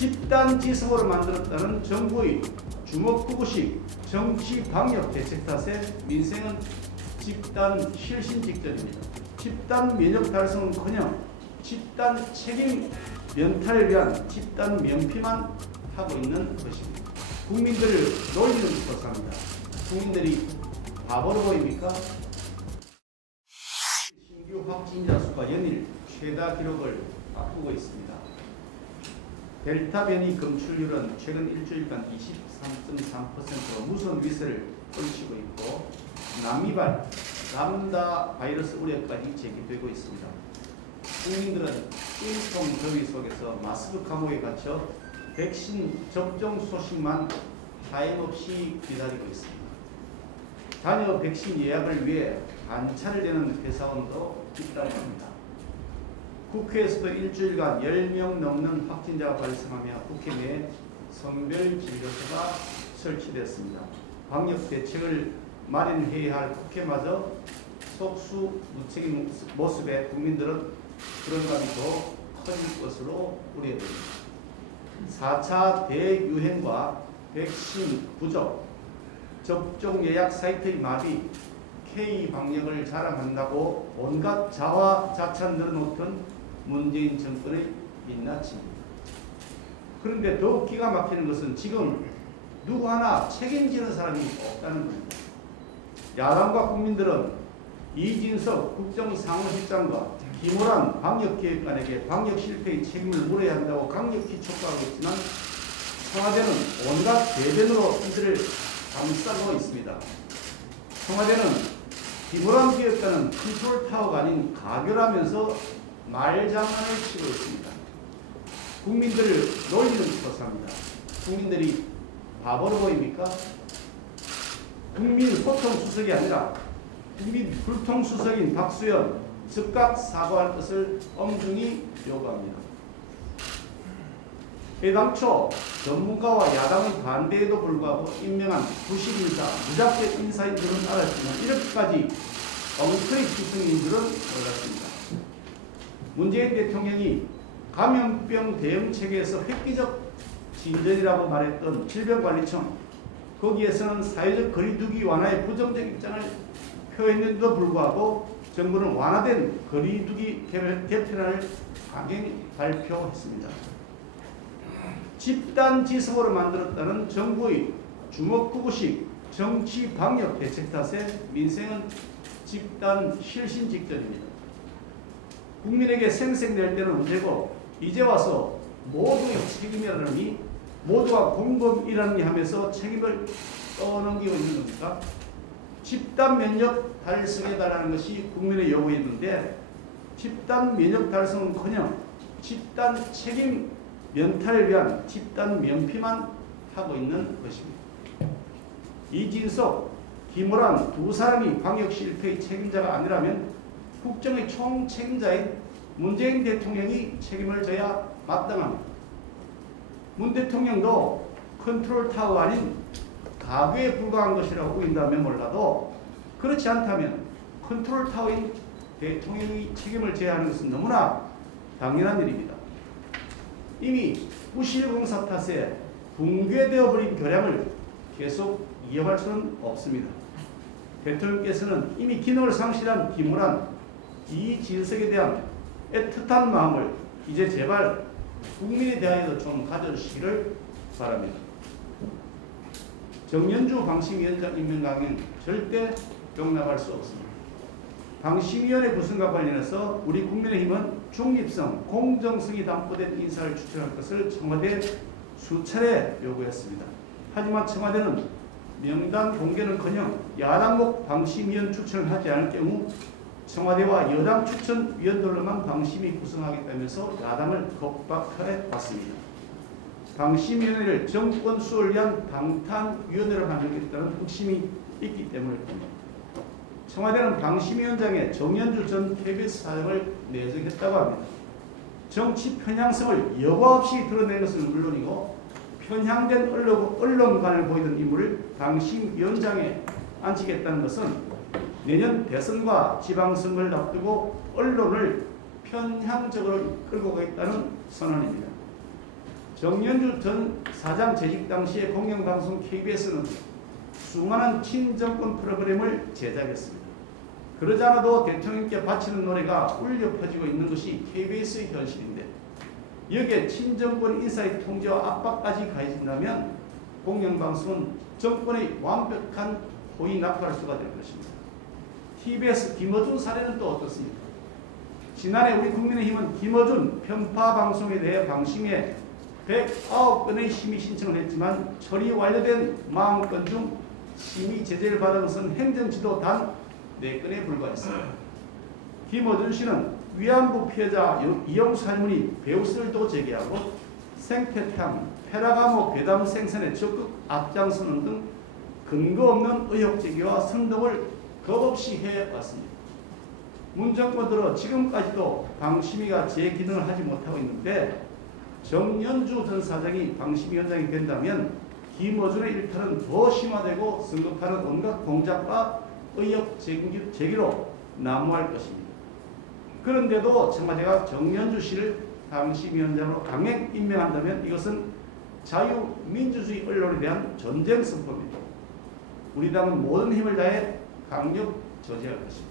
집단지 성으로 만들었다는 정부의 주먹구구식 정치 방역 대책 탓에 민생은 집단 실신 직전입니다. 집단 면역 달성은커녕 집단 책임 면탈을 위한 집단 면피만 하고 있는 것입니다. 국민들을 놀리는 것입니다. 국민들이 바보로 보입니까? 신규 확진자 수가 연일 최다 기록을 바꾸고 있습니다. 델타 변이 검출률은 최근 일주일간 23.3%로 무선 위세를 떨치고 있고 남미발 람다 바이러스 우려까지 제기되고 있습니다. 국민들은 띵통 더위 속에서 마스크 감옥에 갇혀 백신 접종 소식만 하염없이 기다리고 있습니다. 자녀 백신 예약을 위해 반차를 내는 회사원도 있다고 합니다. 국회에서도 일주일간 10명 넘는 확진자가 발생하며 국회 내에 성별 진료소가 설치됐습니다. 방역 대책을 마련해야 할 국회마저 속수 무책임 모습에 국민들은 불안감이 더 커질 것으로 우려됩니다. 4차 대유행과 백신 부족, 접종 예약 사이트의 마비, K 방역을 자랑한다고 온갖 자화자찬 늘어놓던 문재인 정권의 민낯입니다. 그런데 더욱 기가 막히는 것은 지금 누구 하나 책임지는 사람이 없다는 겁니다. 야당과 국민들은 이진석 국정상무실장과 김호란 방역기획관에게 방역 실패의 책임을 물어야 한다고 강력히 촉구하고 있지만 청와대는 온갖 대변으로 이들을 감싸고 있습니다. 청와대는 김호란 기획관은 컨트롤 타워가 아닌 가결하면서 말장난을 치고 있습니다. 국민들을 놀리는 것합니다. 국민들이 바보로 보입니까? 국민 소통 수석이 아니라 국민 불통 수석인 박수현 즉각 사과할 것을 엄중히 요구합니다. 애당초 전문가와 야당의 반대에도 불구하고 임명한 부실 인사, 무작정 인사인 줄은 알았지만 이렇게까지 엉터리 기승인 줄은 몰랐습니다. 문재인 대통령이 감염병 대응 체계에서 획기적 진전이라고 말했던 질병관리청 거기에서는 사회적 거리두기 완화에 부정적 입장을 표했는데도 불구하고 정부는 완화된 거리두기 개편안을 강행히 발표했습니다. 집단 지성으로 만들었다는 정부의 주먹구구식 정치 방역 대책 탓에 민생은 집단 실신 직전입니다. 국민에게 생색낼 때는 언제고 이제 와서 모두의 책임이라느니 모두가 공범이라느니 하면서 책임을 떠넘기고 있는 겁니까? 집단 면역 달성해달라는 것이 국민의 요구였는데 집단 면역 달성은커녕 집단 책임 면탈을 위한 집단 면피만 하고 있는 것입니다. 이진석, 김호란 두 사람이 방역 실패의 책임자가 아니라면 국정의 총 책임자인 문재인 대통령이 책임을 져야 마땅합니다. 문 대통령도 컨트롤 타워 아닌 가구에 불과한 것이라고 보인다면 몰라도 그렇지 않다면 컨트롤 타워인 대통령이 책임을 져야 하는 것은 너무나 당연한 일입니다. 이미 부실공사 탓에 붕괴되어 버린 교량을 계속 이어갈 수는 없습니다. 대통령께서는 이미 기능을 상실한 김우란 이진석에 대한 애틋한 마음을 이제 제발 국민에 대하여도 좀 가져주시기를 바랍니다. 정연주 방심위원장 임명 강행 절대 용납할 수 없습니다. 방심위원회 구성과 관련해서 우리 국민의힘은 중립성, 공정성이 담보된 인사를 추천할 것을 청와대 수차례 요구했습니다. 하지만 청와대는 명단 공개는커녕 야당목 방심위원 추천을 하지 않을 경우 청와대와 여당 추천위원들로만 방심이 구성하겠다면서 야당을 겁박해 왔습니다. 방심위원회를 정권 수호를 위한 방탄위원회로 만들겠다는 핵심이 있기 때문입니다. 청와대는 방심위원장에 정연주 전 KBS 사장을 내정했다고 합니다. 정치 편향성을 여과 없이 드러낸 것은 물론이고 편향된 언론, 언론관을 보이던 인물을 방심위원장에 앉히겠다는 것은 내년 대선과 지방선거를 앞두고 언론을 편향적으로 끌고 가겠다는 선언입니다. 정연주 전 사장 재직 당시에 공영방송 KBS는 수많은 친정권 프로그램을 제작했습니다. 그러지 않아도 대통령께 바치는 노래가 울려 퍼지고 있는 것이 KBS의 현실인데 여기에 친정권 인사의 통제와 압박까지 가해진다면 공영방송은 정권의 완벽한 호의 낙하할 수가 될 것입니다. TBS 김어준 사례는 또 어떻습니까? 지난해 우리 국민의힘은 김어준 편파 방송에 대해 방심에 109건의 심의 신청을 했지만 처리 완료된 40건 중 심의 제재를 받은 것은 행정지도 단 4건에 불과했습니다. 김어준 씨는 위안부 피해자 이영수 할머니 배우설도 제기하고 생태탕, 페라가모 괴담 생산에 적극 앞장서는 등 근거 없는 의혹 제기와 선동을 겁없이 해왔습니다. 문정권 들어 지금까지도 방심위가 제 기능을 하지 못하고 있는데 정연주 전 사장이 방심위 원장이 된다면 김어준의 일탈은 더 심화되고 성급하는 온갖 공작과 제기- 제기로 난무할 것입니다. 그런데도 청와대가 정연주 씨를 방심위원장으로 강행 임명한다면 이것은 자유민주주의 언론에 대한 전쟁 선포입니다. 우리 당은 모든 힘을 다해 강력 저지할 것입니다.